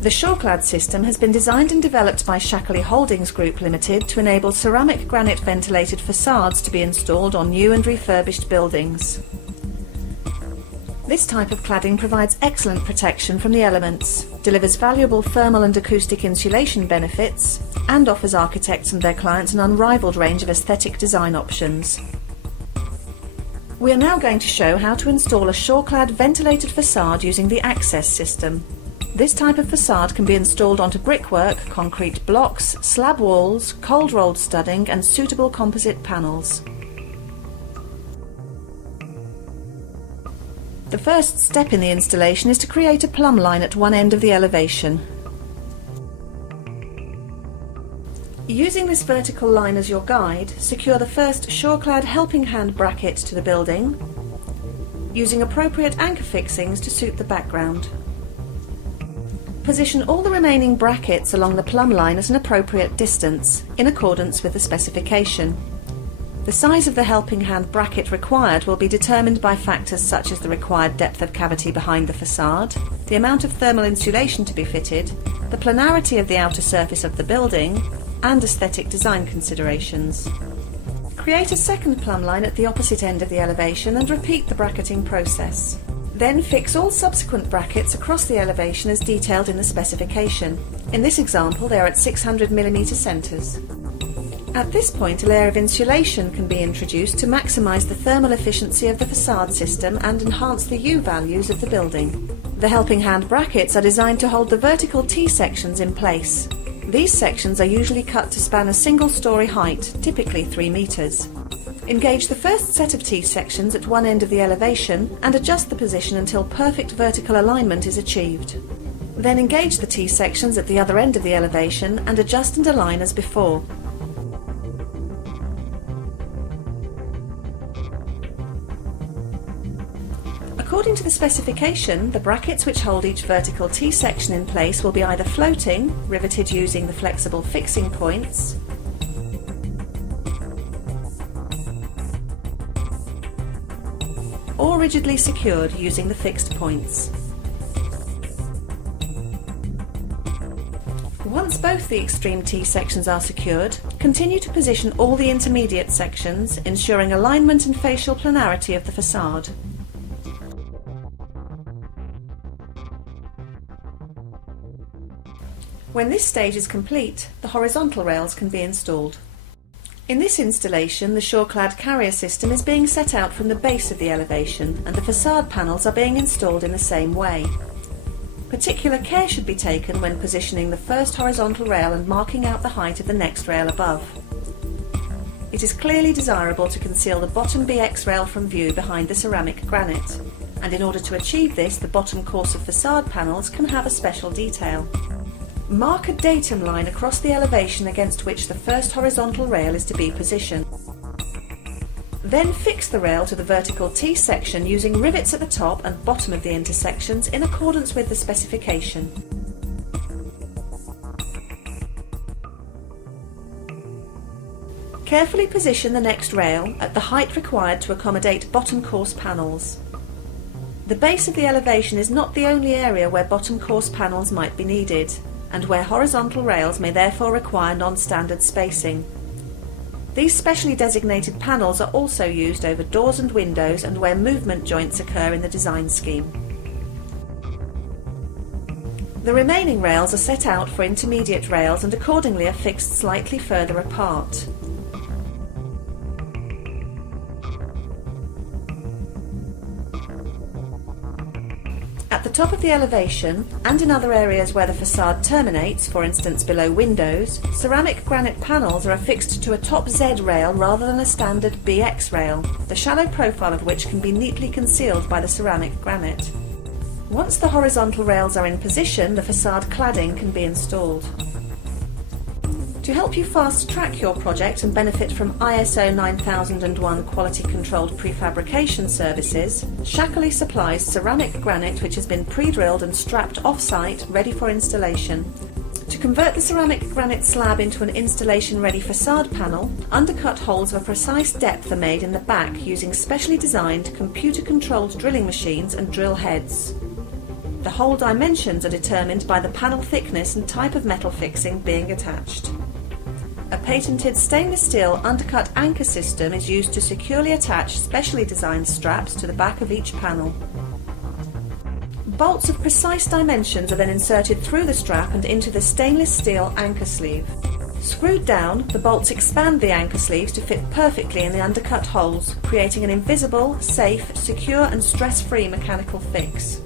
The Shackerley system has been designed and developed by Shackerley Holdings Group Limited to enable ceramic granite ventilated facades to be installed on new and refurbished buildings. This type of cladding provides excellent protection from the elements, delivers valuable thermal and acoustic insulation benefits, and offers architects and their clients an unrivaled range of aesthetic design options. We are now going to show how to install a Shackerley ventilated facade using the Access system. This type of facade can be installed onto brickwork, concrete blocks, slab walls, cold rolled studding and suitable composite panels. The first step in the installation is to create a plumb line at one end of the elevation. Using this vertical line as your guide, secure the first Shackerley helping hand bracket to the building, using appropriate anchor fixings to suit the background. Position all the remaining brackets along the plumb line at an appropriate distance, in accordance with the specification. The size of the helping hand bracket required will be determined by factors such as the required depth of cavity behind the facade, the amount of thermal insulation to be fitted, the planarity of the outer surface of the building, and aesthetic design considerations. Create a second plumb line at the opposite end of the elevation and repeat the bracketing process. Then fix all subsequent brackets across the elevation as detailed in the specification. In this example, they are at 600mm centres. At this point, a layer of insulation can be introduced to maximise the thermal efficiency of the facade system and enhance the U values of the building. The helping hand brackets are designed to hold the vertical T-sections in place. These sections are usually cut to span a single-storey height, typically 3 metres. Engage the first set of T-sections at one end of the elevation and adjust the position until perfect vertical alignment is achieved. Then engage the T-sections at the other end of the elevation and adjust and align as before. According to the specification, the brackets which hold each vertical T-section in place will be either floating, riveted using the flexible fixing points, or rigidly secured using the fixed points. Once both the extreme T-sections are secured, continue to position all the intermediate sections, ensuring alignment and facial planarity of the facade. When this stage is complete, the horizontal rails can be installed. In this installation, the Shackerley carrier system is being set out from the base of the elevation and the facade panels are being installed in the same way. Particular care should be taken when positioning the first horizontal rail and marking out the height of the next rail above. It is clearly desirable to conceal the bottom BX rail from view behind the ceramic granite, and in order to achieve this, the bottom course of facade panels can have a special detail. Mark a datum line across the elevation against which the first horizontal rail is to be positioned. Then fix the rail to the vertical T-section using rivets at the top and bottom of the intersections in accordance with the specification. Carefully position the next rail at the height required to accommodate bottom course panels. The base of the elevation is not the only area where bottom course panels might be needed, and where horizontal rails may therefore require non-standard spacing. These specially designated panels are also used over doors and windows and where movement joints occur in the design scheme. The remaining rails are set out for intermediate rails and accordingly are fixed slightly further apart. At the top of the elevation, and in other areas where the facade terminates, for instance below windows, ceramic granite panels are affixed to a top Z rail rather than a standard BX rail, the shallow profile of which can be neatly concealed by the ceramic granite. Once the horizontal rails are in position, the facade cladding can be installed. To help you fast-track your project and benefit from ISO 9001 quality-controlled prefabrication services, Shackerley supplies ceramic granite which has been pre-drilled and strapped off-site, ready for installation. To convert the ceramic granite slab into an installation-ready facade panel, undercut holes of a precise depth are made in the back using specially designed, computer-controlled drilling machines and drill heads. The hole dimensions are determined by the panel thickness and type of metal fixing being attached. A patented stainless steel undercut anchor system is used to securely attach specially designed straps to the back of each panel. Bolts of precise dimensions are then inserted through the strap and into the stainless steel anchor sleeve. Screwed down, the bolts expand the anchor sleeves to fit perfectly in the undercut holes, creating an invisible, safe, secure and stress-free mechanical fix.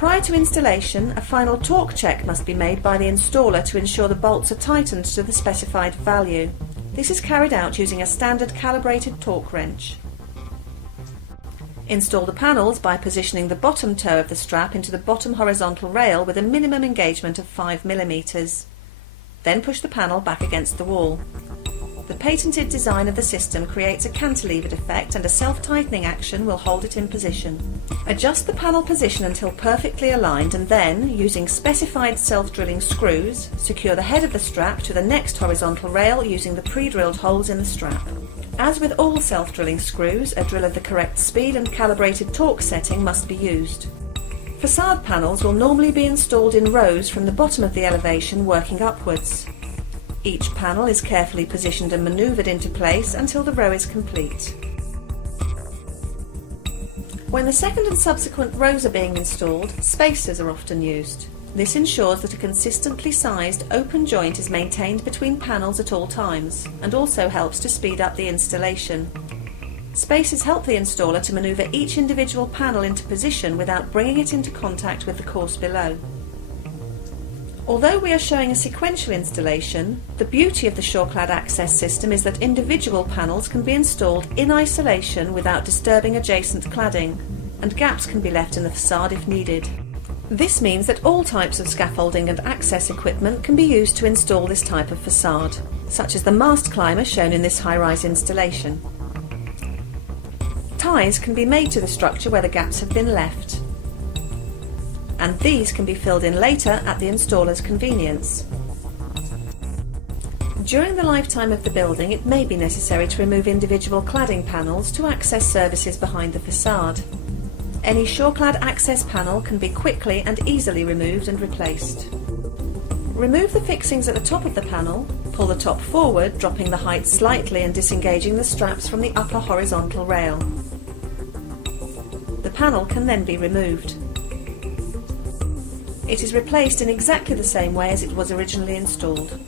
Prior to installation, a final torque check must be made by the installer to ensure the bolts are tightened to the specified value. This is carried out using a standard calibrated torque wrench. Install the panels by positioning the bottom toe of the strap into the bottom horizontal rail with a minimum engagement of 5 mm. Then push the panel back against the wall. The patented design of the system creates a cantilevered effect, and a self-tightening action will hold it in position. Adjust the panel position until perfectly aligned, and then, using specified self-drilling screws, secure the head of the strap to the next horizontal rail using the pre-drilled holes in the strap. As with all self-drilling screws, a drill of the correct speed and calibrated torque setting must be used. Facade panels will normally be installed in rows from the bottom of the elevation working upwards. Each panel is carefully positioned and manoeuvred into place until the row is complete. When the second and subsequent rows are being installed, spacers are often used. This ensures that a consistently sized open joint is maintained between panels at all times, and also helps to speed up the installation. Spacers help the installer to manoeuvre each individual panel into position without bringing it into contact with the course below. Although we are showing a sequential installation, the beauty of the Shackerley access system is that individual panels can be installed in isolation without disturbing adjacent cladding, and gaps can be left in the facade if needed. This means that all types of scaffolding and access equipment can be used to install this type of facade, such as the mast climber shown in this high-rise installation. Ties can be made to the structure where the gaps have been left, and these can be filled in later at the installer's convenience. During the lifetime of the building, it may be necessary to remove individual cladding panels to access services behind the facade. Any Shackerley access panel can be quickly and easily removed and replaced. Remove the fixings at the top of the panel, pull the top forward, dropping the height slightly and disengaging the straps from the upper horizontal rail. The panel can then be removed. It is replaced in exactly the same way as it was originally installed.